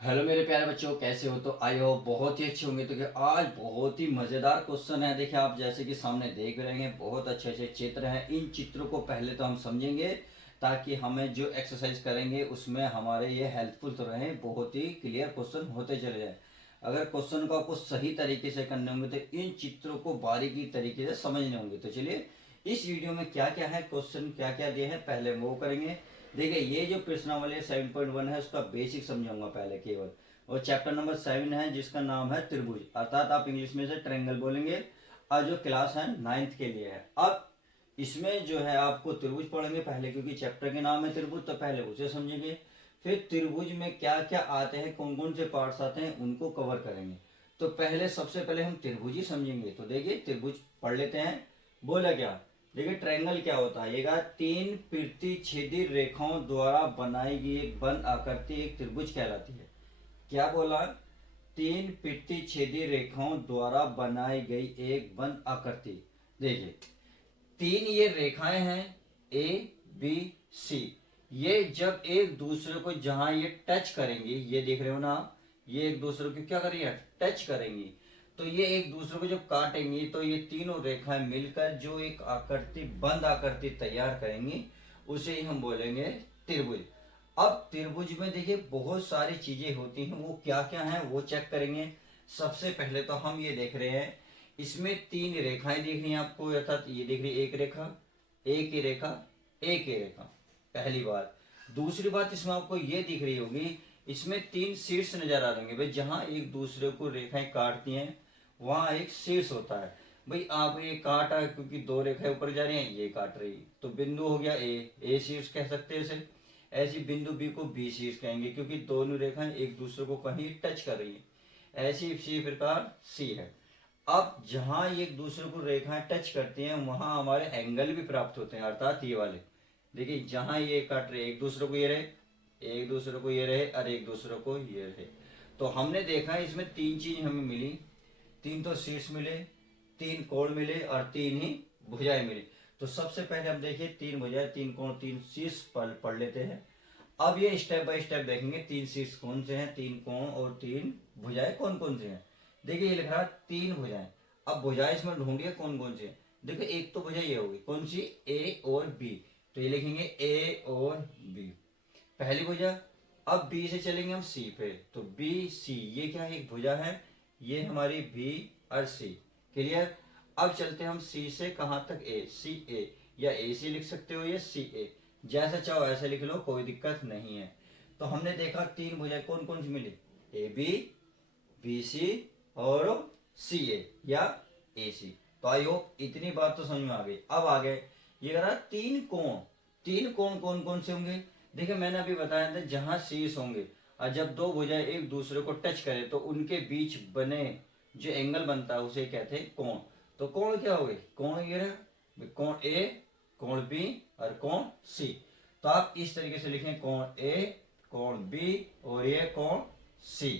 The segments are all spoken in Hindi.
हेलो मेरे प्यारे बच्चों, कैसे हो? तो आई हो बहुत ही अच्छे होंगे। तो कि आज बहुत ही मज़ेदार क्वेश्चन है। देखिए, आप जैसे कि सामने देख रहे हैं, बहुत अच्छे अच्छे चित्र हैं। इन चित्रों को पहले तो हम समझेंगे ताकि हमें जो एक्सरसाइज करेंगे उसमें हमारे ये हेल्पफुल तो रहे, बहुत ही क्लियर क्वेश्चन होते चले जाए। अगर क्वेश्चन को आपको सही तरीके से करने होंगे तो इन चित्रों को बारीकी तरीके से समझने होंगे। तो चलिए, इस वीडियो में क्या क्या है, क्वेश्चन क्या क्या दिए हैं, पहले वो करेंगे। देखिए, ये जो प्रश्नावली 7.1 है उसका बेसिक समझाऊंगा पहले केवल। और चैप्टर नंबर 7 है जिसका नाम है त्रिभुज, अर्थात आप इंग्लिश में से ट्रायंगल बोलेंगे। और जो क्लास है 9th के लिए है। अब इसमें जो है आपको त्रिभुज पढ़ेंगे पहले, क्योंकि चैप्टर के नाम है त्रिभुज, तो पहले उसे समझेंगे। फिर त्रिभुज में क्या क्या आते हैं, कौन कौन से पार्ट्स आते हैं, उनको कवर करेंगे। तो पहले सबसे पहले हम त्रिभुज ही समझेंगे। तो देखिए, त्रिभुज पढ़ लेते हैं। बोला क्या? देखिए, ट्रायंगल क्या होता है? ये तीन प्रतिच्छेदी रेखाओं द्वारा बनाई गई एक बंद आकृति एक त्रिभुज कहलाती है। क्या बोला? तीन प्रतिच्छेदी रेखाओं द्वारा बनाई गई एक बंद आकृति। देखिए, तीन ये रेखाएं हैं, ए बी सी। ये जब एक दूसरे को जहां ये टच करेंगी, ये देख रहे हो ना आप, ये एक दूसरे को क्या करेंगे? टच करेंगी। तो ये एक दूसरे को जब काटेंगी तो ये तीनों रेखाएं मिलकर जो एक आकृति, बंद आकृति तैयार करेंगी, उसे ही हम बोलेंगे त्रिभुज। अब त्रिभुज में देखिए बहुत सारी चीजें होती हैं, वो क्या क्या हैं वो चेक करेंगे। सबसे पहले तो हम ये देख रहे हैं, इसमें तीन रेखाएं दिख रही हैं आपको, अर्थात ये दिख रही है एक रेखा, एक ही रेखा, एक ही रेखा। पहली बात। दूसरी बात, इसमें आपको ये दिख रही होगी, इसमें तीन शीर्ष नजर आ रहे होंगे भाई, जहां एक दूसरे को रेखाएं काटती हैं वहां एक शीर्ष होता है। भाई आप ये काटा क्योंकि दो रेखाएं ऊपर जा रही हैं, ये काट रही, तो बिंदु हो गया ए शीर्ष कह सकते हैं इसे। ऐसी बिंदु बी को बी शीर्ष कहेंगे क्योंकि दोनों रेखाएं एक दूसरे को कहीं टच कर रही है। ऐसी इसी प्रकार सी है। अब जहां एक दूसरे को रेखाएं टच करती हैं वहां हमारे एंगल भी प्राप्त होते हैं, अर्थात ये वाले। देखिए, जहां ये काट रहे एक दूसरे को, ये रहे, एक दूसरे को ये रहे और एक दूसरे को ये रहे। तो हमने देखा है इसमें तीन चीज हमें मिली। तीन तो शीर्ष मिले, तीन कोण मिले और तीन ही भुजाएं मिली। तो सबसे पहले हम देखिए, तीन भुजाएं, तीन कोण, तीन शीर्ष पढ़ लेते हैं। अब ये स्टेप बाय स्टेप देखेंगे, तीन शीर्ष कौन से हैं, तीन कोण और तीन भुजाएं कौन कौन से हैं। देखिए, ये लिख रहा है तीन भुजाएं। अब भुजाएं इसमें ढूंढिए कौन कौन से। देखिए, एक तो भुजा ये होगी, कौन सी? ए और बी। तो ये लिखेंगे ए और बी, पहली भुजा। अब बी से चलेंगे हम सी पे, तो बी सी, ये क्या है? एक भुजा है, ये हमारी बी और सी। क्लियर? अब चलते हम सी से कहां तक? ए, सी ए, या ए सी लिख सकते हो या सी ए, जैसा चाहो ऐसे लिख लो, कोई दिक्कत नहीं है। तो हमने देखा तीन भुजाएं कौन कौन सी मिली, ए बी, बी सी और सी ए या ए सी। तो आई होप इतनी बात तो समझ में आ गई। अब आगे ये कह रहा तीन कोण। तीन कोण कौन कौन से होंगे? देखिए, मैंने अभी बताया था जहां शीर्ष होंगे और जब दो भुजाएं एक दूसरे को टच करें तो उनके बीच बने जो एंगल बनता है उसे कहते हैं कोण। तो कोण क्या हो गए? कोण ये रहा, कोण ए, कोण बी और कोण सी। तो आप इस तरीके से लिखें, कोण ए, कोण बी और ये कोण सी।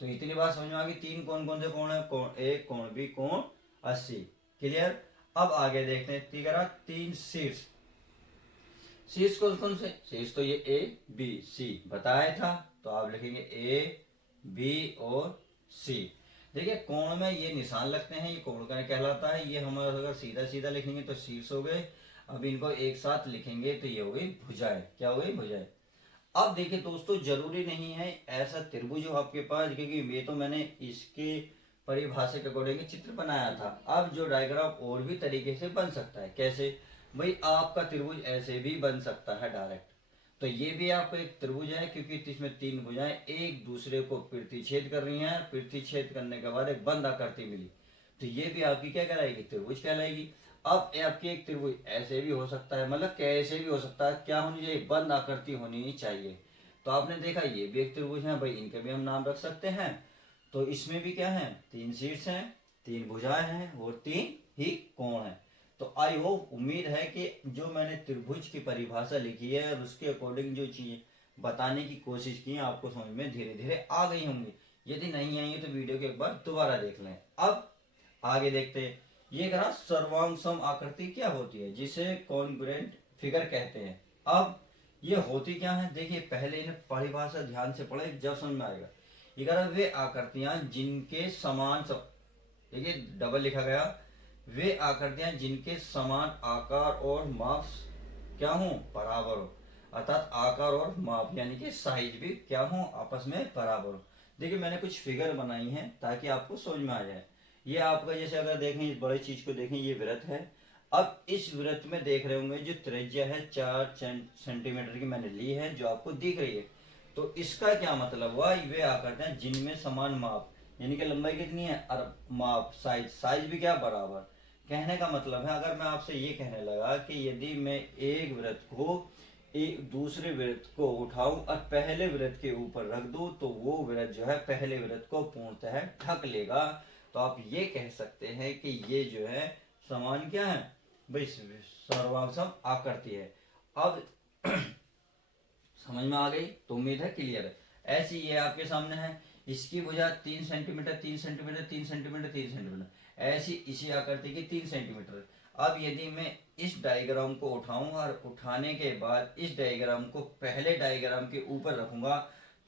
तो इतनी बात समझ में आ गई, तीन कौन कौन से कोण है, कोण ए, कोण बी, कोण और सी। क्लियर? अब आगे देखते हैं, तीसरा तीन शीर्ष। शीर्ष कौन कौन से? शीर्ष तो ये ए बी सी बताया था, तो आप लिखेंगे ए बी और सी। देखिए, कोण में ये निशान लगते हैं, ये कोण का कहलाता है। ये हम अगर सीधा सीधा लिखेंगे तो शीर्ष हो गए। अब इनको एक साथ लिखेंगे तो ये हो गई भुजाएं। क्या हो गई? भुजाएं। अब देखिए दोस्तों, जरूरी नहीं है ऐसा त्रिभुज हो आपके पास, क्योंकि ये तो मैंने इसके परिभाषा के अकॉर्डिंग चित्र बनाया था। अब जो डायग्राम और भी तरीके से बन सकता है। कैसे? भाई, आपका त्रिभुज ऐसे भी बन सकता है डायरेक्ट। तो ये भी आपको एक त्रिभुज है, क्योंकि इसमें तीन भुजाएं एक दूसरे को प्रतिच्छेद कर रही हैं। प्रतिच्छेद करने के बाद एक बंद आकृति मिली, तो ये भी आपकी क्या कहलाएगी? त्रिभुज कहलाएगी। अब आपकी एक त्रिभुज ऐसे भी हो सकता है, मतलब कैसे भी हो सकता है, क्या होनी चाहिए? बंद आकृति होनी चाहिए। तो आपने देखा ये भी एक त्रिभुज है भाई, इनके भी हम नाम रख सकते हैं। तो इसमें भी क्या है? तीन शीर्ष हैं, तीन भुजाएं हैं और तीन ही कोण हैं। तो आई होप, उम्मीद है कि जो मैंने त्रिभुज की परिभाषा लिखी है और उसके अकॉर्डिंग जो चीज बताने की कोशिश की है, आपको समझ में धीरे धीरे आ गई होंगी। यदि नहीं आई है तो वीडियो को एक बार दोबारा देख लें। अब आगे देखते हैं, ये कहा सर्वांग सम आकृति क्या होती है, जिसे कॉन्ग्रुएंट फिगर कहते हैं। अब ये होती क्या है, देखिए पहले इन्हें परिभाषा ध्यान से पढ़े जब समझ में आएगा। ये कह रहा है, वे आकृतियां जिनके समान देखिए डबल लिखा गया, वे आकृतियां जिनके समान आकार और माप क्या हो, बराबर हो। अर्थात आकार और माप यानी कि साइज भी क्या हो, आपस में बराबर हो। देखिए मैंने कुछ फिगर बनाई हैं ताकि आपको समझ में आ जाए। ये आपका जैसे अगर देखें, इस बड़े चीज को देखें, ये वृत्त है। अब इस वृत्त में देख रहे होंगे जो त्रिज्या है 4 सेंटीमीटर की मैंने ली है, जो आपको दिख रही है। तो इसका क्या मतलब हुआ, वे आकृतियां जिनमें समान माप यानी कि लंबाई कितनी है, और माप साइज, साइज भी क्या बराबर। कहने का मतलब है, अगर मैं आपसे ये कहने लगा कि यदि मैं एक वृत्त को एक दूसरे वृत्त को उठाऊं और पहले वृत्त के ऊपर रख दूं, तो वो वृत्त जो है पहले वृत्त को पूर्णतः ढक लेगा। तो आप ये कह सकते हैं कि ये जो है समान क्या है भाई, सर्वांग सम आकृति है। अब समझ में आ गई तो उम्मीद है क्लियर है। ऐसी ये आपके सामने है, इसकी भुजा 3 सेंटीमीटर, 3 सेंटीमीटर, 3 सेंटीमीटर, 3 सेंटीमीटर, ऐसी इसी आकृति की 3 सेंटीमीटर। अब यदि मैं इस डायग्राम को उठाऊंगा और उठाने के बाद इस डायग्राम को पहले डायग्राम के ऊपर रखूंगा,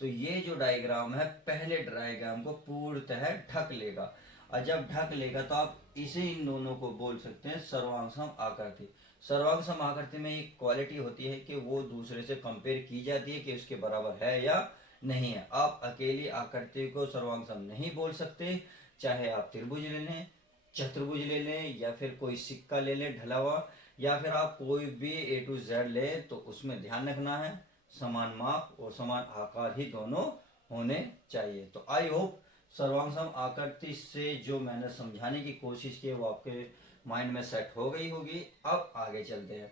तो ये जो डायग्राम है पहले डायग्राम को पूर्णतः ढक लेगा। और जब ढक लेगा तो आप इसे इन दोनों को बोल सकते हैं सर्वांग सम आकृति। सर्वांग सम आकृति में एक क्वालिटी होती है कि वो दूसरे से कंपेयर की जाती है कि उसके बराबर है या नहीं है। आप अकेली आकृति को सर्वांग सम नहीं बोल सकते, चाहे आप त्रिभुज ले लें, चतुर्भुज ले लें, या फिर कोई सिक्का ले लें ढला हुआ, या फिर आप कोई भी A to Z ले, तो उसमें ध्यान रखना है समान माप और समान आकार ही दोनों होने चाहिए। तो आई होप सर्वांग सम आकृति से जो मैंने समझाने की कोशिश की वो आपके माइंड में सेट हो गई होगी। अब आगे चलते हैं।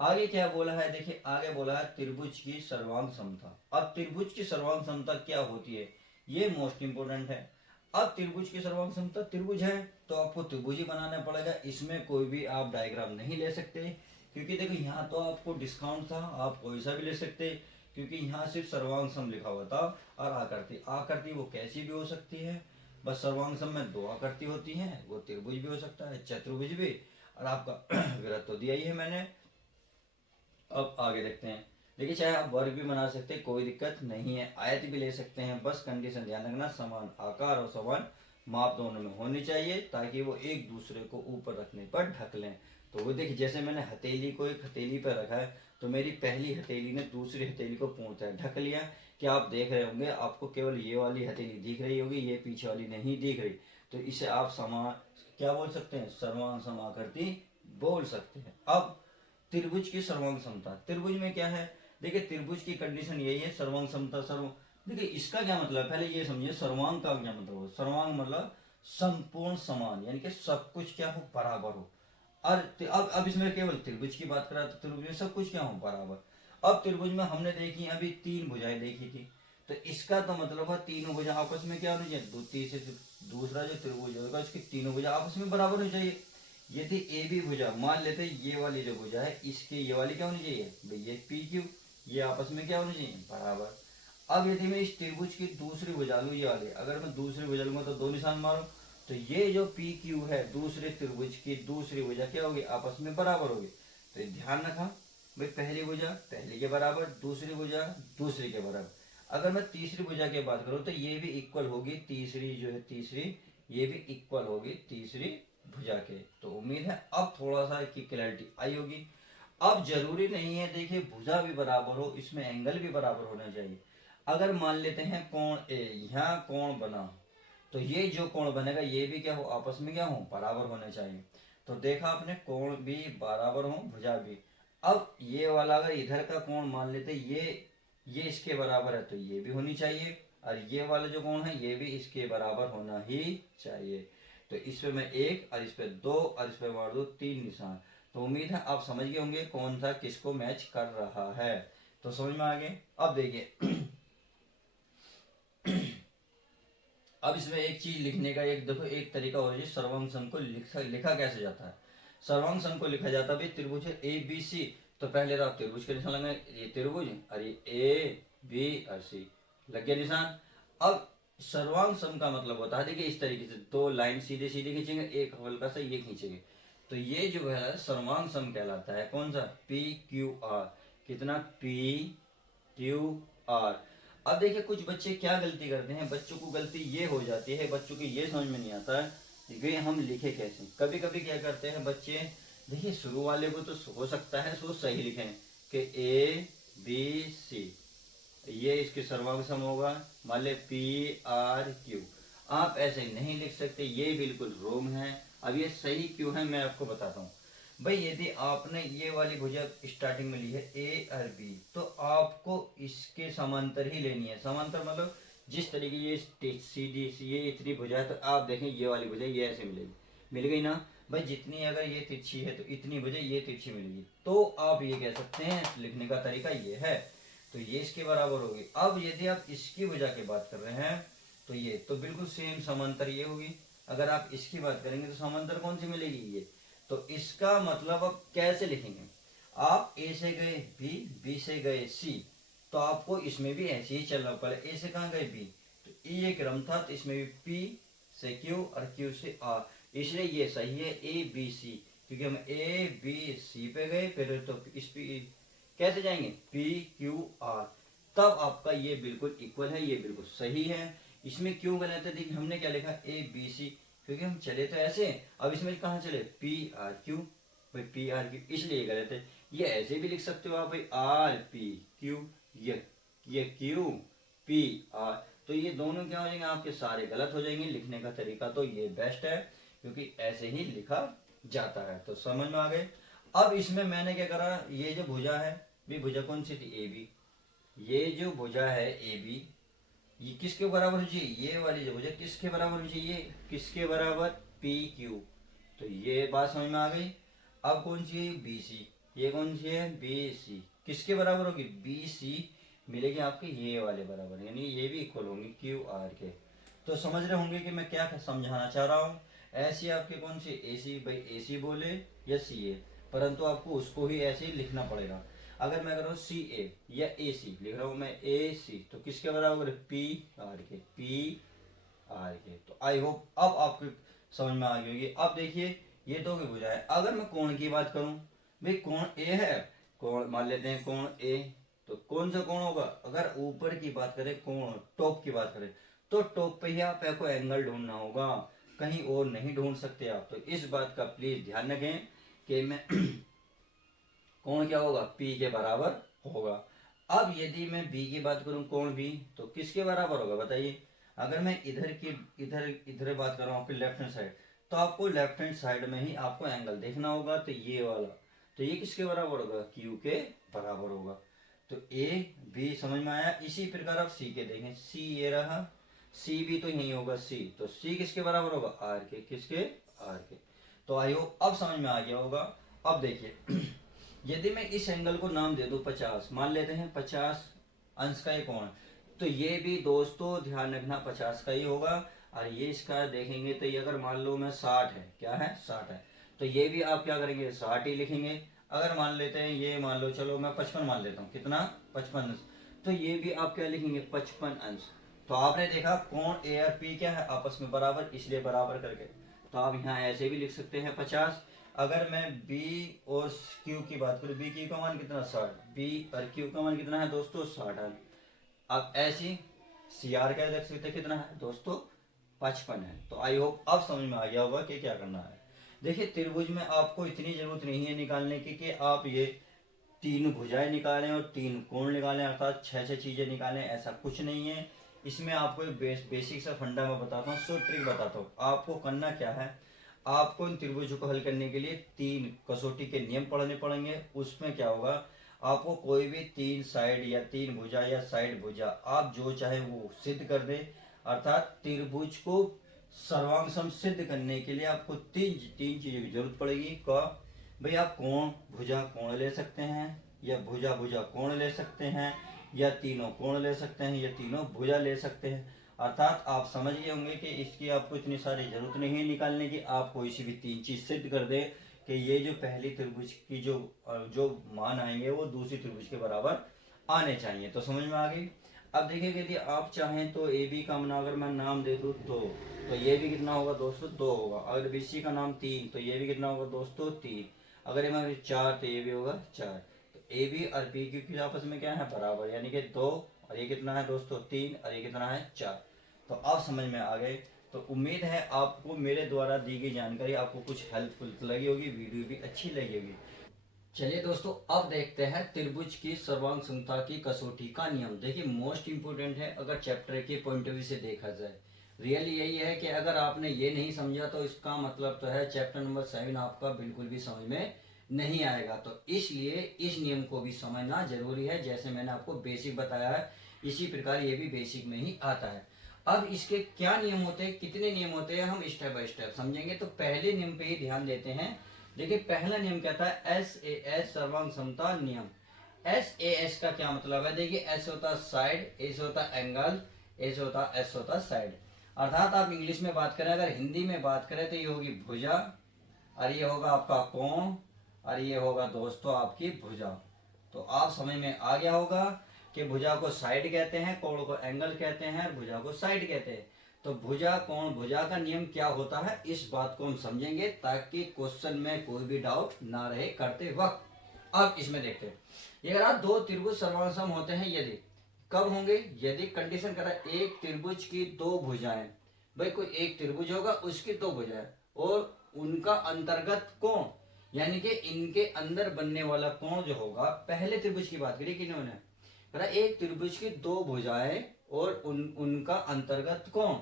आगे क्या बोला है, देखिए आगे बोला है त्रिभुज की सर्वांग समता। अब त्रिभुज की सर्वांग समता क्या होती है, ये मोस्ट इंपोर्टेंट है। अब त्रिभुज की सर्वांग समता, त्रिभुज है तो आपको त्रिभुज ही बनाना पड़ेगा, इसमें कोई भी आप डायग्राम नहीं ले सकते, क्योंकि देखो यहाँ तो आपको डिस्काउंट था, आप कोई सा भी ले सकते, क्योंकि यहाँ सिर्फ सर्वांग सम लिखा हुआ था। और आकृति, आकृति वो कैसी भी हो सकती है, बस सर्वांग सम में दो आकृति होती हैं, वो त्रिभुज भी हो सकता है, चतुर्भुज भी, और आपका वृत्त तो दिया ही है मैंने। अब आगे देखते हैं। देखिए चाहे आप वर्ग भी बना सकते हैं, कोई दिक्कत नहीं है, आयत भी ले सकते हैं, बस कंडीशन ध्यान रखना समान आकार और समान माप दोनों में होनी चाहिए, ताकि वो एक दूसरे को ऊपर रखने पर ढक लें। तो वो देखिए जैसे मैंने हथेली को एक हथेली पर रखा है, तो मेरी पहली हथेली ने दूसरी हथेली को पूर्णतः ढक लिया। क्या आप देख रहे होंगे, आपको केवल ये वाली हथेली दिख रही होगी, ये पीछे वाली नहीं दिख रही। तो इसे आप समान क्या बोल सकते हैं, सर्वांग समाकृति बोल सकते हैं। अब त्रिभुज की सर्वांग समता, त्रिभुज में क्या है, देखिए त्रिभुज की कंडीशन यही है, सर्वांग समता सर्व। देखिए इसका क्या मतलब, पहले ये समझिए सर्वांग का क्या मतलब हो। सर्वांग मतलब संपूर्ण समान, यानी कि सब कुछ क्या हो, बराबर हो। और अब इसमें केवल त्रिभुज की बात करा तो त्रिभुज में सब कुछ क्या हो, बराबर। अब त्रिभुज में हमने देखी अभी 3 भुजाएं देखी थी, तो इसका तो मतलब है तीनों भुजा आपस में क्या होनी चाहिए, दूसरा जो त्रिभुज होगा उसकी तीनों भुजा आपस में बराबर होनी चाहिए। यदि ए बी भुजा, मान लेते ये वाली जो भुजा है इसके ये वाली क्या होनी चाहिए भाई, ये पी क्यू, ये आपस में क्या होनी चाहिए, बराबर। अब यदि मैं इस त्रिभुज की दूसरी भुजा लूँ, ये वाली अगर मैं दूसरी भुजा लूंगा तो 2 निशान मारूं, तो ये जो पी क्यू है दूसरे त्रिभुज की दूसरी भुजा क्या होगी, आपस में बराबर होगी। तो ध्यान रखा भाई, पहली भुजा पहली के बराबर, दूसरी भुजा दूसरी के बराबर। अगर मैं तीसरी भुजा की बात करूं तो ये भी इक्वल होगी, तीसरी जो है तीसरी, ये भी इक्वल होगी तीसरी भुजा के। तो उम्मीद है अब थोड़ा सा इसकी क्लैरिटी आई होगी। अब जरूरी नहीं है, देखिए भुजा भी बराबर हो, इसमें एंगल भी बराबर होना चाहिए। अगर मान लेते हैं कोण ए, यहाँ कोण बना, तो ये जो कोण बनेगा ये भी क्या हो, आपस में क्या हो, बराबर होने चाहिए। तो देखा आपने, कोण भी बराबर हो, भुजा भी। अब ये वाला अगर इधर का कोण मान लेते, ये इसके बराबर है तो ये भी होनी चाहिए, और ये वाला जो कोण है ये भी इसके बराबर होना ही चाहिए। तो इस पे मैं 1 और इस पे 2 और इस पे मार दो 3 निशान। तो उम्मीद है आप समझ गए होंगे कौन सा किसको मैच कर रहा है। तो समझ में आ गए। अब देखिए अब इसमें एक चीज लिखने का एक देखो एक तरीका और है, सर्वांग सम को लिखा कैसे जाता है। सर्वांग सम को लिखा जाता है भाई, त्रिभुज है ए बी सी, तो पहले तो आप त्रिभुज के निशान लगाए, ये त्रिभुज और ये ए बी और सी, लग गया निशान। अब सर्वांग सम का मतलब होता है, देखिए इस तरीके से 2 लाइन सीधे सीधे खींचेंगे, एक हल्का सा ये खींचेंगे, तो ये जो है सर्वांग सम कहलाता है। कौन सा, पी क्यू आर, कितना, पी क्यू आर। अब देखिए कुछ बच्चे क्या गलती करते हैं, बच्चों को गलती ये हो जाती है, बच्चों को ये समझ में नहीं आता है कि हम लिखे कैसे। कभी कभी क्या करते हैं बच्चे, देखिए शुरू वाले को तो हो सकता है सो सही लिखें कि ए बी सी, ये इसके सर्वांग सम होगा, मान ले पी आर क्यू। आप ऐसे नहीं लिख सकते, ये बिल्कुल रॉन्ग है। अब ये सही क्यों है मैं आपको बताता हूँ। भाई यदि आपने ये वाली भुजा स्टार्टिंग में ली है ए और बी, तो आपको इसके समांतर ही लेनी है। समांतर मतलब जिस तरीके ये सीधी ये इतनी भुजा है, तो आप देखें ये वाली भुजा ये ऐसे मिलेगी, मिल गई ना भाई। जितनी अगर ये तिरछी है तो इतनी भुजा ये तिरछी मिलेगी, तो आप ये कह सकते हैं, लिखने का तरीका ये है। तो ये इसके बराबर होगी। अब यदि आप इसकी भुजा की बात कर रहे हैं तो ये तो बिल्कुल सेम समांतर ये होगी। अगर आप इसकी बात करेंगे तो समांतर कौन सी मिलेगी, ये। तो इसका मतलब अब कैसे लिखेंगे, आप ए से गए बी, बी से गए सी, तो आपको इसमें भी ऐसे ही चलना पड़े। ए से कहाँ गए बी, तो ये क्रम था, तो इसमें भी पी से क्यू और क्यू से आर, इसलिए ये सही है ए बी सी। क्योंकि हम ए बी सी पे गए, फिर तो इस पे कैसे जाएंगे, पी क्यू आर, तब आपका ये बिल्कुल इक्वल है, ये बिल्कुल सही है। इसमें क्यों गलत है, देखिए हमने क्या लिखा ए बी सी, क्योंकि हम चले तो ऐसे, अब इसमें कहाँ चले पी आर क्यू, भाई पी आर क्यू, इसलिए गलत है। ये ऐसे भी लिख सकते हो आप, भाई आर पी क्यू, ये क्यू पी आर, तो ये दोनों क्या हो जाएंगे आपके, सारे गलत हो जाएंगे। लिखने का तरीका तो ये बेस्ट है, क्योंकि ऐसे ही लिखा जाता है। तो समझ में आ गए। अब इसमें मैंने क्या करा, ये जो भुजा है, भी भुजा कौन सी थी, ए बी, ये जो भुजा है ए बी, ये किसके बराबर होनी चाहिए, ये वाली जो भुजा किसके बराबर होनी चाहिए, किसके बराबर, पी क्यू। तो ये बात समझ में आ गई। अब कौन सी है, बी सी, ये कौन सी है, बी सी, किसके बराबर होगी, बी सी मिलेगी आपके ये वाले बराबर, यानी ये भी इक्वल होंगे क्यू आर के। तो समझ रहे होंगे कि मैं क्या समझाना चाह रहा हूँ। ऐसी आपके कौन सी, ए सी, भाई ए सी बोले या सी ए, परंतु आपको उसको ही ऐसे ही लिखना पड़ेगा। अगर मैं करूँ सी ए या ए सी, लिख रहा हूँ मैं ए सी, तो किसके बराबर है, पी आर के, पी आर के। तो आई होप अब आपको समझ में आ गई होगी। अब देखिए ये तो की बुझा है। अगर मैं कोण की बात करूं, भाई कोण ए है, कोण मान लेते हैं कोण ए, तो कौन सा कोण होगा, अगर ऊपर की बात करें, कोण टॉप की बात करें, तो टॉप पे ही आपको एंगल ढूंढना होगा, कहीं और नहीं ढूंढ सकते आप। तो इस बात का प्लीज ध्यान रखें कि मैं कोण क्या होगा, पी के बराबर होगा। अब यदि मैं बी की बात करूं, कोण बी, तो किसके बराबर होगा बताइए। अगर मैं इधर इधर बात कर रहा हूँ आपके लेफ्ट हैंड साइड, तो आपको लेफ्ट हैंड साइड में ही आपको एंगल देखना होगा, तो ये वाला, तो ये किसके बराबर होगा, क्यू के बराबर होगा। तो ए बी समझ में आया। इसी प्रकार आप सी के देखें, सी ये रहा, सी भी तो यही होगा सी, तो सी किसके बराबर होगा, आर के, किसके, आर के। तो आई होप अब समझ में आ गया होगा। अब देखिए यदि मैं इस एंगल को नाम दे दूं 50, मान लेते हैं 50 अंश का ये कोण, तो ये भी दोस्तों ध्यान रखना 50 का ही होगा। और ये इसका देखेंगे तो ये अगर मान लो मैं 60 है, क्या है 60 है, तो ये भी आप क्या करेंगे 60 ही लिखेंगे। अगर मान लेते हैं ये मान लो, चलो मैं 55 मान लेता हूँ, कितना 55 अंश, तो ये भी आप क्या लिखेंगे 55 अंश। तो आपने देखा कोण ए और पी क्या है, आपस में बराबर, इसलिए बराबर करके तो आप यहाँ ऐसे भी लिख सकते हैं 50। अगर मैं B और Q की बात करूँ, बी क्यू का मान कितना 60, बी और क्यू का मान कितना है दोस्तों 60 है। अब ऐसी सी आर क्या देख सकते हैं कितना है दोस्तों 55 है। तो आई होप अब समझ में आ गया होगा कि क्या करना है। देखिए त्रिभुज में आपको इतनी जरूरत नहीं है निकालने की कि आप ये तीन भुजाएं निकालें और तीन कोण निकालें, अर्थात छह छह चीजें निकालें, ऐसा कुछ नहीं है। इसमें आपको एक बेसिक सा फंडा मैं बताता हूँ, सो ट्रिक बताता हूँ। आपको करना क्या है, आपको इन त्रिभुजों को हल करने के लिए तीन कसौटी के नियम पढ़ने पड़ेंगे। उसमें क्या होगा, आपको कोई भी तीन साइड या तीन भुजा या साइड भुजा आप जो चाहे वो सिद्ध कर दे, अर्थात त्रिभुज को सर्वांग सिद्ध करने के लिए आपको तीन तीन चीजों की जरूरत पड़ेगी। का भाई आप कोण भुजा कोण ले सकते हैं, या भुजा भुजा कोण ले सकते हैं, या तीनों कोण ले सकते हैं, या तीनों भुजा ले सकते हैं। अर्थात आप समझ गए होंगे कि इसकी आपको इतनी सारी जरूरत नहीं है निकालने की। आप कोई सी भी तीन चीज सिद्ध कर दे कि ये जो पहली त्रिभुज की जो मान आएंगे वो दूसरी त्रिभुज के बराबर आने चाहिए। तो समझ में आ गई। अब देखिए यदि आप चाहें तो ए बी का अगर मैं नाम दे दूँ तो ये भी कितना होगा दोस्तों 2 होगा। अगर बी सी का नाम 3, तो ये भी कितना होगा दोस्तों 3। अगर मैं 4 तो ये भी होगा 4। तो ए बी और पी क्यू की आपस में क्या है, बराबर, यानी कि 2, और ये कितना है दोस्तों 3, और ये कितना है 4। तो आप समझ में आ गए। तो उम्मीद है आपको मेरे द्वारा दी गई जानकारी आपको कुछ हेल्पफुल लगी होगी, वीडियो भी अच्छी लगी होगी। चलिए दोस्तों, अब देखते हैं त्रिभुज की सर्वांग समता की कसौटी का नियम। देखिए मोस्ट इंपोर्टेंट है अगर चैप्टर के पॉइंट ऑफ व्यू से देखा जाए। रियली यही है कि अगर आपने ये नहीं समझा तो इसका मतलब तो है चैप्टर नंबर 7 आपका बिल्कुल भी समझ में नहीं आएगा। तो इसलिए इस नियम को भी समझना जरूरी है। जैसे मैंने आपको बेसिक बताया है, इसी प्रकार ये भी बेसिक में ही आता है। अब इसके क्या नियम होते हैं, कितने नियम होते हैं, हम स्टेप बाय स्टेप समझेंगे। तो पहले नियम पे ही ध्यान देते हैं। देखिए पहला नियम कहता है SAS सर्वांग समता नियम। SAS का क्या मतलब है, देखिए S होता साइड, A से होता एंगल, A से होता S होता साइड। अर्थात आप इंग्लिश में बात करें, अगर हिंदी में बात करें तो ये होगी भुजा, और ये होगा आपका कोण, और ये होगा दोस्तों आपकी भुजा। तो आप समझ में आ गया होगा कि भुजा को साइड कहते हैं, कोण को एंगल कहते हैं, और भुजा को साइड कहते हैं। तो भुजा कोण भुजा का नियम क्या होता है, इस बात को हम समझेंगे ताकि क्वेश्चन में कोई भी डाउट ना रहे करते वक्त। अब इसमें देखते हैं, ये अगर दो त्रिभुज सर्वांगसम होते हैं, यदि कब होंगे, यदि कंडीशन करा एक त्रिभुज की दो भुजाएं, भाई कोई एक त्रिभुज होगा उसकी दो भुजाएं और उनका अंतर्गत कोण, यानी कि इनके अंदर बनने वाला कोण जो होगा, पहले त्रिभुज की बात करी कि इन्होंने करा एक त्रिभुज की दो भुजाएं और उनका अंतर्गत कोण,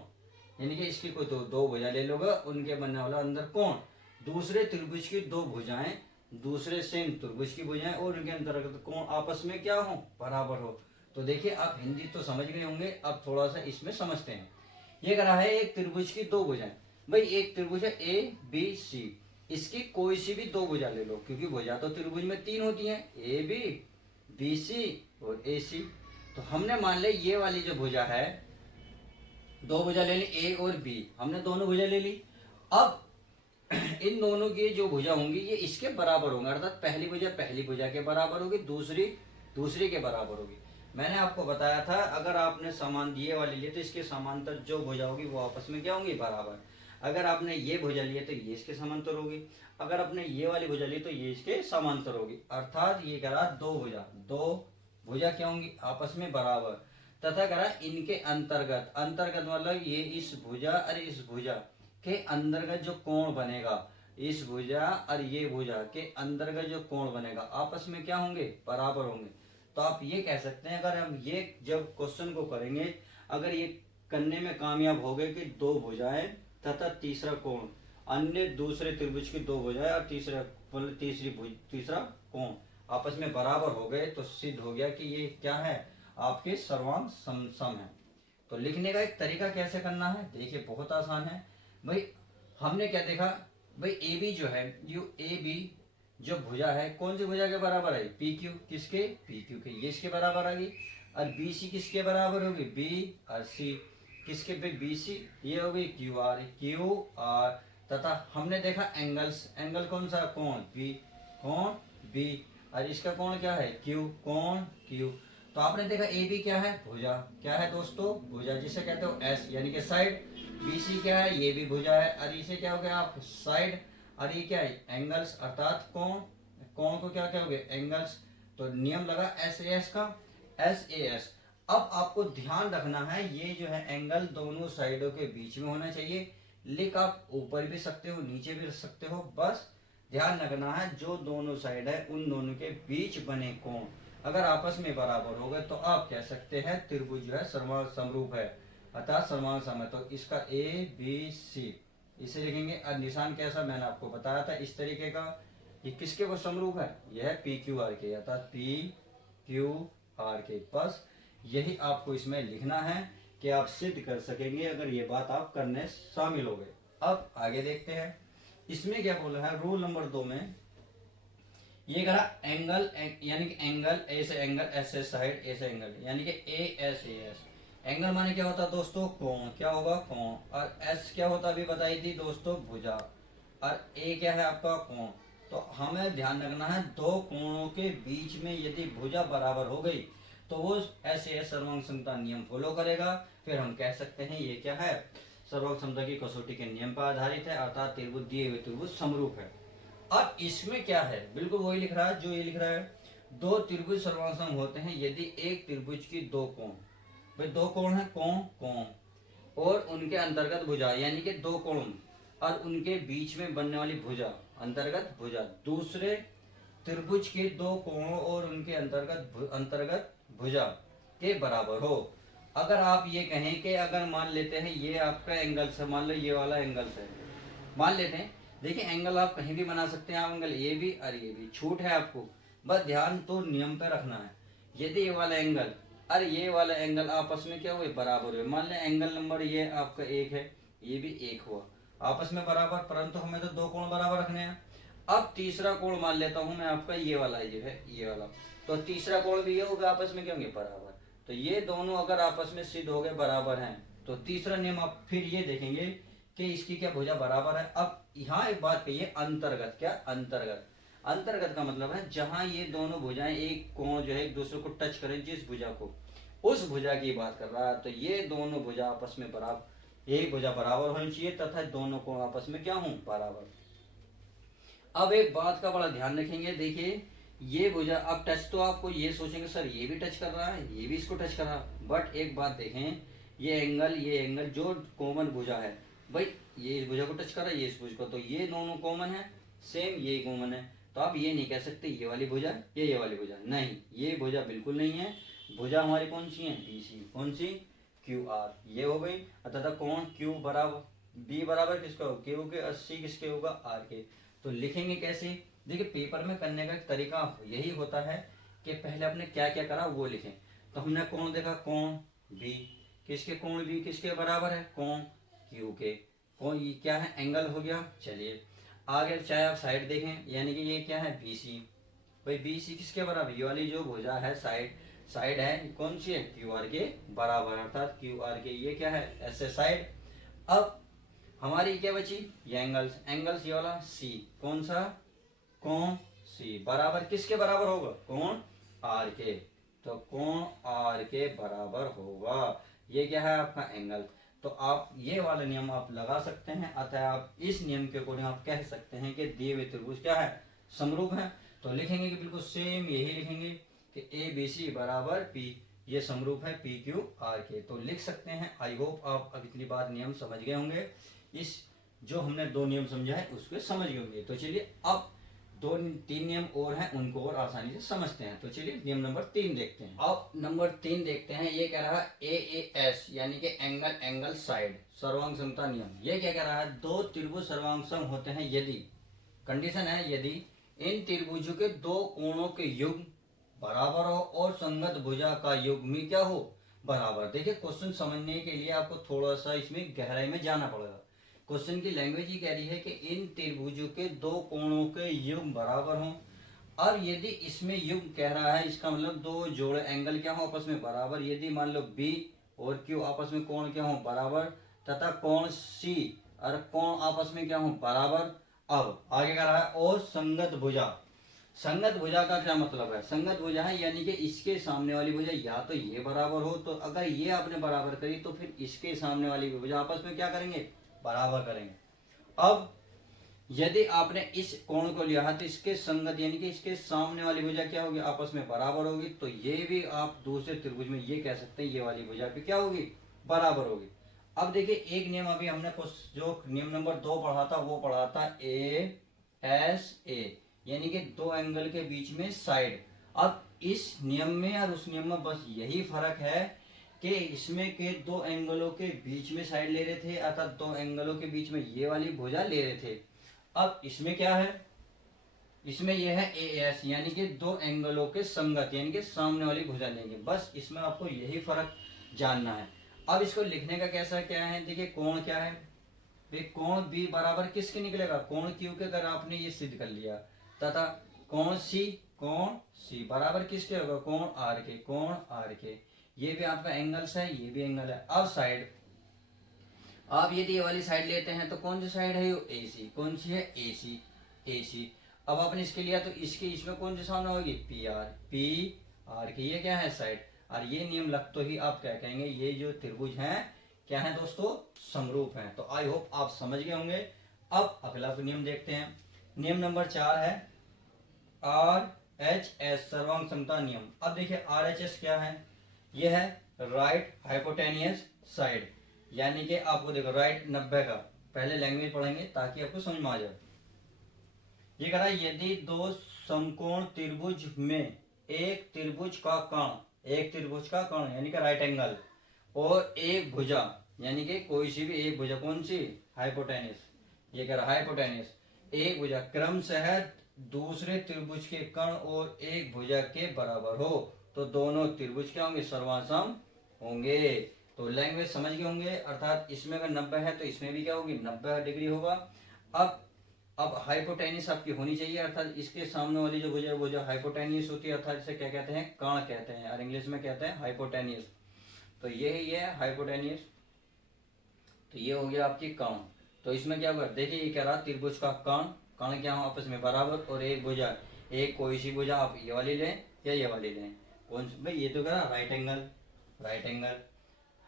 यानी कि इसकी कोई दो भुजा ले लोगे, उनके बनने वाला अंदर कोण, दूसरे त्रिभुज की दो भुजाएं, दूसरे सेम त्रिभुज की भुजाएं और उनके अंतर्गत कोण आपस में क्या हो, बराबर हो। तो देखिए आप हिंदी तो समझ गए होंगे, अब थोड़ा सा इसमें समझते हैं। ये कह रहा है एक त्रिभुज की दो भुजाएं, भाई एक त्रिभुज है ABC, इसकी कोई सी भी दो भुजा ले लो, क्योंकि भुजा तो त्रिभुज में 3 होती है, AB, BC और AC। तो हमने मान लिया ये वाली जो भुजा है, दो भुजा ले ली A और B, हमने दोनों भुजा ले ली। अब इन दोनों की जो भुजा होंगी ये इसके बराबर होंगे, अर्थात पहली भुजा के बराबर होगी, दूसरी के बराबर होगी। मैंने आपको बताया था अगर आपने समान दिए वाली लिए तो इसके समांतर जो भुजा होगी वो आपस में क्या होंगी, बराबर। अगर आपने ये भुजा लिए तो ये इसके समांतर होगी, अगर आपने ये वाली भुजा ली तो ये इसके समांतर होगी। अर्थात ये कह रहा दो भुजा क्या होंगी, आपस में बराबर। तथा कह रहा इनके अंतर्गत मतलब ये इस भुजा और इस भुजा के अंतर्गत जो कोण बनेगा, इस भुजा और ये भुजा के अंतर्गत जो कोण बनेगा आपस में क्या होंगे, बराबर होंगे। तो आप ये कह सकते हैं, अगर हम ये जब क्वेश्चन को करेंगे, अगर ये करने में कामयाब हो गए कि दो भुजाएं तथा तीसरा कोण, अन्य दूसरे त्रिभुज की दो भुजाएं और तीसरा कोण आपस में बराबर हो गए, तो सिद्ध हो गया कि ये क्या है, आपके सर्वांग सम है। तो लिखने का एक तरीका कैसे करना है, देखिए बहुत आसान है। भाई हमने क्या देखा, भाई AB जो है, AB जो भुजा है कौन सी भुजा के बराबर है, PQ, किसके, PQ के, ये इसके बराबर आ गई। और BC किसके बराबर होगी, B और C किसके पे, BC, ये हो गई QR तथा हमने देखा एंगल कौन सा, कोण B, और इसका कोण क्या है, कोण Q। तो आपने देखा AB क्या है, भुजा, क्या है दोस्तों, भुजा, जिसे कहते हो S यानी कि साइड। BC क्या है, ये भी भुजा है, और इसे क्या हो गया आप, साइड, और ये क्या है, एंगल्स, अर्थात कोण को क्या कहोगे, एंगल्स। तो नियम लगा SAS का, SAS। अब आपको ध्यान रखना है ये जो है एंगल दोनों साइडों के बीच में होना चाहिए। लिख आप ऊपर भी सकते हो, नीचे भी रख सकते हो, बस ध्यान रखना है जो दोनों साइड है उन दोनों के बीच बने कोण अगर आपस में बराबर हो गए तो आप कह सकते हैं त्रिभुज जो है सर्वांग समरूप है, अर्थात सर्वांग सम है। तो इसका ABC इसे लिखेंगे। और निशान कैसा मैंने आपको बताया था इस तरीके का, ये किसके को समरूप है, यह है PQR के, अर्थात PQR के। बस यही आपको इसमें लिखना है कि आप सिद्ध कर सकेंगे अगर ये बात आप करने शामिल हो गए। अब आगे देखते हैं इसमें क्या बोला है, रूल नंबर 2 में ये करा एंगल, यानी कि एंगल ए से एंगल, एस से साइड, ए से एंगल, यानी कि AS। एंगल माने क्या होता है दोस्तों, कोण, क्या होगा, कोण। और एस क्या होता अभी बताई थी दोस्तों, भुजा। और ए क्या है आपका, कोण। तो हमें ध्यान रखना है दो कोणों के बीच में यदि भुजा बराबर हो गई तो वो SAS सर्वांग समता नियम फॉलो करेगा। फिर हम कह सकते हैं ये क्या है, सर्वांग समता की कसौटी के नियम पर आधारित है, अर्थात त्रिभुज दिए हुए त्रिभुज समरूप है। अब इसमें क्या है, बिल्कुल वही लिख रहा है जो ये लिख रहा है। दो त्रिभुज सर्वांग होते हैं यदि एक त्रिभुज की दो कोण, भाई दो कोण है, कोण कोण, और उनके अंतर्गत भुजा यानी कि दो कोण और उनके बीच में बनने वाली भुजा, अंतर्गत भुजा दूसरे त्रिभुज के दो कोणों और उनके अंतर्गत भुजा के बराबर हो। अगर आप ये कहें कि अगर मान लेते हैं ये आपका एंगल है, मान लो ये वाला एंगल है, मान लेते हैं, देखिए एंगल आप कहीं भी बना सकते हैं, आप एंगल ये भी और ये भी, छूट है आपको, बस ध्यान तो नियम पे रखना है। यदि ये वाला एंगल और ये वाला एंगल आपस में क्या हुए, बराबर हुए, मान लें एंगल नंबर ये आपका एक है, ये भी एक हुआ, आपस में बराबर, परंतु हमें तो दो कोण बराबर रखने हैं। अब तीसरा कोण मान लेता हूं मैं आपका ये वाला, ये है ये वाला, तो तीसरा कोण भी ये होगा, आपस में क्या होंगे, बराबर। तो ये दोनों अगर आपस में सिद्ध हो गए बराबर हैं, तो तीसरा नियम आप फिर ये देखेंगे कि इसकी क्या भुजा बराबर है। अब यहाँ एक बात कहिए, अंतर्गत, क्या अंतर्गत, अंतर्गत का मतलब है जहां ये दोनों भुजाएं एक कोण जो है एक दूसरे को टच करें, जिस भुजा को, उस भुजा की बात कर रहा है। तो ये दोनों भुजा आपस में बराबर, एक भुजा बराबर होनी चाहिए तथा दोनों कोण आपस में क्या हों, बराबर। अब एक बात का बड़ा ध्यान रखेंगे, देखिए ये भुजा, अब टच तो आपको ये सोचेंगे सर ये भी टच कर रहा है, ये भी इसको टच कर रहा है, बट एक बात देखें, ये एंगल जो कॉमन भुजा है, भाई ये इस भुजा को टच कर रहा है, ये इस भुजा को, तो ये दोनों कॉमन है, सेम ये कॉमन है। तो आप ये नहीं कह सकते ये वाली भुजा ये वाली भुजा, नहीं, ये भुजा बिल्कुल नहीं है। भुजा हमारी कौन सी है, बी सी, कौन सी, क्यू आर, ये हो गई। तथा कौन क्यू बराबर, बी बराबर किसका होगा, क्यू के, 80 किसके होगा, आर के। तो लिखेंगे कैसे, देखिए पेपर में करने का एक तरीका यही होता है कि पहले आपने क्या क्या करा वो लिखें। तो हमने कोण देखा, कोण बी, किसके कोण बी किसके बराबर है, कोण क्यू के, कोण ये क्या है, एंगल हो गया। चलिए आगे चाहे आप साइड देखें, यानी कि ये क्या है, बी सी, भाई बी सी किसके बराबर, ये वाली जो भुजा है साइड, साइड है कौन सी है, क्यू आर के बराबर, अर्थात क्यू आर के ये क्या है, ऐसे साइड। अब हमारी क्या बची, ये एंगल्स, एंगल्स ये वाला सी, कौन सा, कोण सी बराबर किसके बराबर होगा, कोण आर के, तो कोण आर के बराबर होगा। ये क्या है आपका एंगल। तो आप ये वाला नियम आप लगा सकते हैं, अतः आप इस नियम के अकॉर्डिंग आप कह सकते हैं कि दिए हुए त्रिभुज क्या है, समरूप है। तो लिखेंगे कि बिल्कुल सेम यही लिखेंगे कि ए बी सी बराबर पी, ये समरूप है पी क्यू आर के, तो लिख सकते हैं। आई होप आप अब इतनी बात नियम समझ गए होंगे, इस जो हमने दो नियम समझा है उसको समझ गए होंगे। तो चलिए अब दो तीन नियम और हैं, उनको और आसानी से समझते हैं। तो चलिए नियम नंबर 3 देखते हैं। अब नंबर 3 देखते हैं, ये कह रहा है ए एस यानी कि एंगल एंगल साइड सर्वांग समता नियम। ये क्या कह रहा है, दो त्रिभुज सर्वांग सम होते हैं यदि, कंडीशन है यदि इन त्रिभुजों के दो कोणों के युग्म बराबर हो और संगत भुजा का युग्म भी क्या हो, बराबर। देखिए क्वेश्चन समझने के लिए आपको थोड़ा सा इसमें गहराई में जाना पड़ेगा। क्वेश्चन की लैंग्वेज ही कह रही है कि इन त्रिभुजों के दो कोणों के युग्म बराबर हों। अब यदि इसमें युग्म कह रहा है, इसका मतलब दो जोड़े एंगल क्या हो आपस में बराबर। यदि मान लो बी और क्यू आपस में कोण क्या हो, बराबर, तथा कोण सी और कोण आपस में क्या हो, बराबर। अब आगे कह रहा है और संगत भुजा। संगत भुजा का क्या मतलब है, संगत भुजा है यानी कि इसके सामने वाली भुजा या तो ये बराबर हो, तो अगर ये आपने बराबर करी तो फिर इसके सामने वाली भुजा आपस में क्या करेंगे, बराबर करेंगे। अब यदि आपने इस कोण को लिया है तो इसके संगत यानी कि इसके सामने वाली भुजा क्या होगी, आपस में बराबर होगी। तो ये भी आप दूसरे त्रिभुज में ये कह सकते हैं ये वाली भुजा भी क्या होगी, बराबर होगी। अब देखिए एक नियम अभी हमने कुछ जो नियम नंबर 2 पढ़ा था वो पढ़ा था ए एस ए यानी कि दो एंगल के बीच में साइड। अब इस नियम में और उस नियम में बस यही फर्क है कि इसमें के दो एंगलों के बीच में साइड ले रहे थे, अर्थात दो एंगलों के बीच में ये वाली भुजा ले रहे थे। अब इसमें क्या है, इसमें यह है ए एस यानी कि दो एंगलों के संगत यानी कि सामने वाली भुजा लेंगे। बस इसमें आपको यही फर्क जानना है। अब इसको लिखने का कैसा क्या है, देखिए कोण क्या है, कोण बी बराबर किसके निकलेगा, कोण क्यू के, अगर आपने ये सिद्ध कर लिया, तथा कोण सी बराबर किसके होगा, कोण आर के, कोण आर के। ये भी आपका एंगल्स है, ये भी एंगल है। अब साइड, आप यदि ये वाली साइड लेते हैं तो कौन सी साइड है, ए सी, कौन सी है, ए सी, ए सी। अब आपने इसके लिया तो इसके इसमें कौन सी सामने होगी, पी आर के, ये क्या है साइड। और ये नियम लग तो ही आप क्या कहेंगे, ये जो त्रिभुज हैं क्या है दोस्तों, समरूप हैं। तो आई होप आप समझ गए होंगे। अब अगला नियम देखते हैं। नियम नंबर 4 है आर RHS सर्वांग समता नियम। अब देखिए RHS क्या है, ये है राइट हाइपोटेनियस साइड, यानी कि आपको देखो राइट 90 का पहले लैंग्वेज पढ़ेंगे ताकि आपको समझ में आ जाए। ये कह रहा है यदि दो समकोण त्रिभुज में एक त्रिभुज का कर्ण यानी कि राइट एंगल और एक भुजा यानी कि कोई सी भी एक भुजा, कौन सी, हाइपोटेनियस, ये कह रहा है हाइपोटेनियस, एक भुजा क्रमशः दूसरे त्रिभुज के कर्ण और एक भुजा के बराबर हो तो दोनों त्रिभुज क्या होंगे, सर्वासम होंगे। तो लैंग्वेज समझ गए होंगे, अर्थात इसमें अगर 90 है तो इसमें भी क्या होगी, 90 डिग्री होगा। अब हाइपोटेनियस आपकी होनी चाहिए, अर्थात इसके सामने वाली जो भुजा वो जो हाइपोटेनियस होती है, अर्थात इसे क्या कहते हैं, कर्ण कहते हैं, और इंग्लिश में कहते हैं हाइपोटेनियस। तो ये है हाइपोटेनियस। तो ये हो गया आपकी कर्ण। तो इसमें क्या होगा, देखिए ये कह रहा त्रिभुज का कर्ण क्या हो आपस में बराबर, और एक भुजा, एक कोई सी भुजा आप ये वाली लें या ये वाली लें, कौन सी भाई, ये तो कह रहा right angle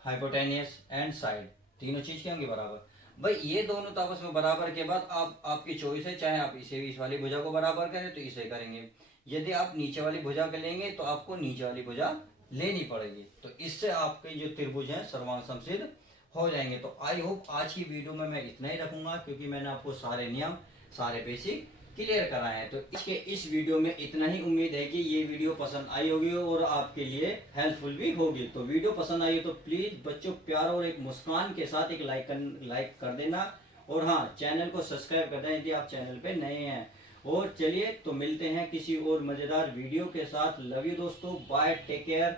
hypotenuse and side, तीनों चीज क्या होंगी, बराबर। भाई ये दोनों तो आपस में बराबर के बाद आप आपकी चॉइस है, चाहे आप इसे भी इस वाली भुजा को बराबर करें तो इसे करेंगे, यदि आप नीचे वाली भुजा को लेंगे तो आपको नीचे वाली भुजा लेनी पड़ेगी, तो इससे आपके जो त्रिभुज हैं सर्वांग समसिद्ध हो जाएंगे। तो आई होप आज की वीडियो में मैं इतना ही रखूंगा, क्योंकि मैंने आपको सारे नियम, सारे बेसिक क्लियर कराए हैं। तो इसके इस वीडियो में इतना ही, उम्मीद है कि ये वीडियो पसंद आई होगी और आपके लिए हेल्पफुल भी होगी। तो वीडियो पसंद आई तो प्लीज बच्चों प्यार और एक मुस्कान के साथ एक लाइक कर देना, और हाँ चैनल को सब्सक्राइब कर देना यदि आप चैनल पे नए हैं। और चलिए तो मिलते हैं किसी और मजेदार वीडियो के साथ। लव यू दोस्तों, बाय, टेक केयर।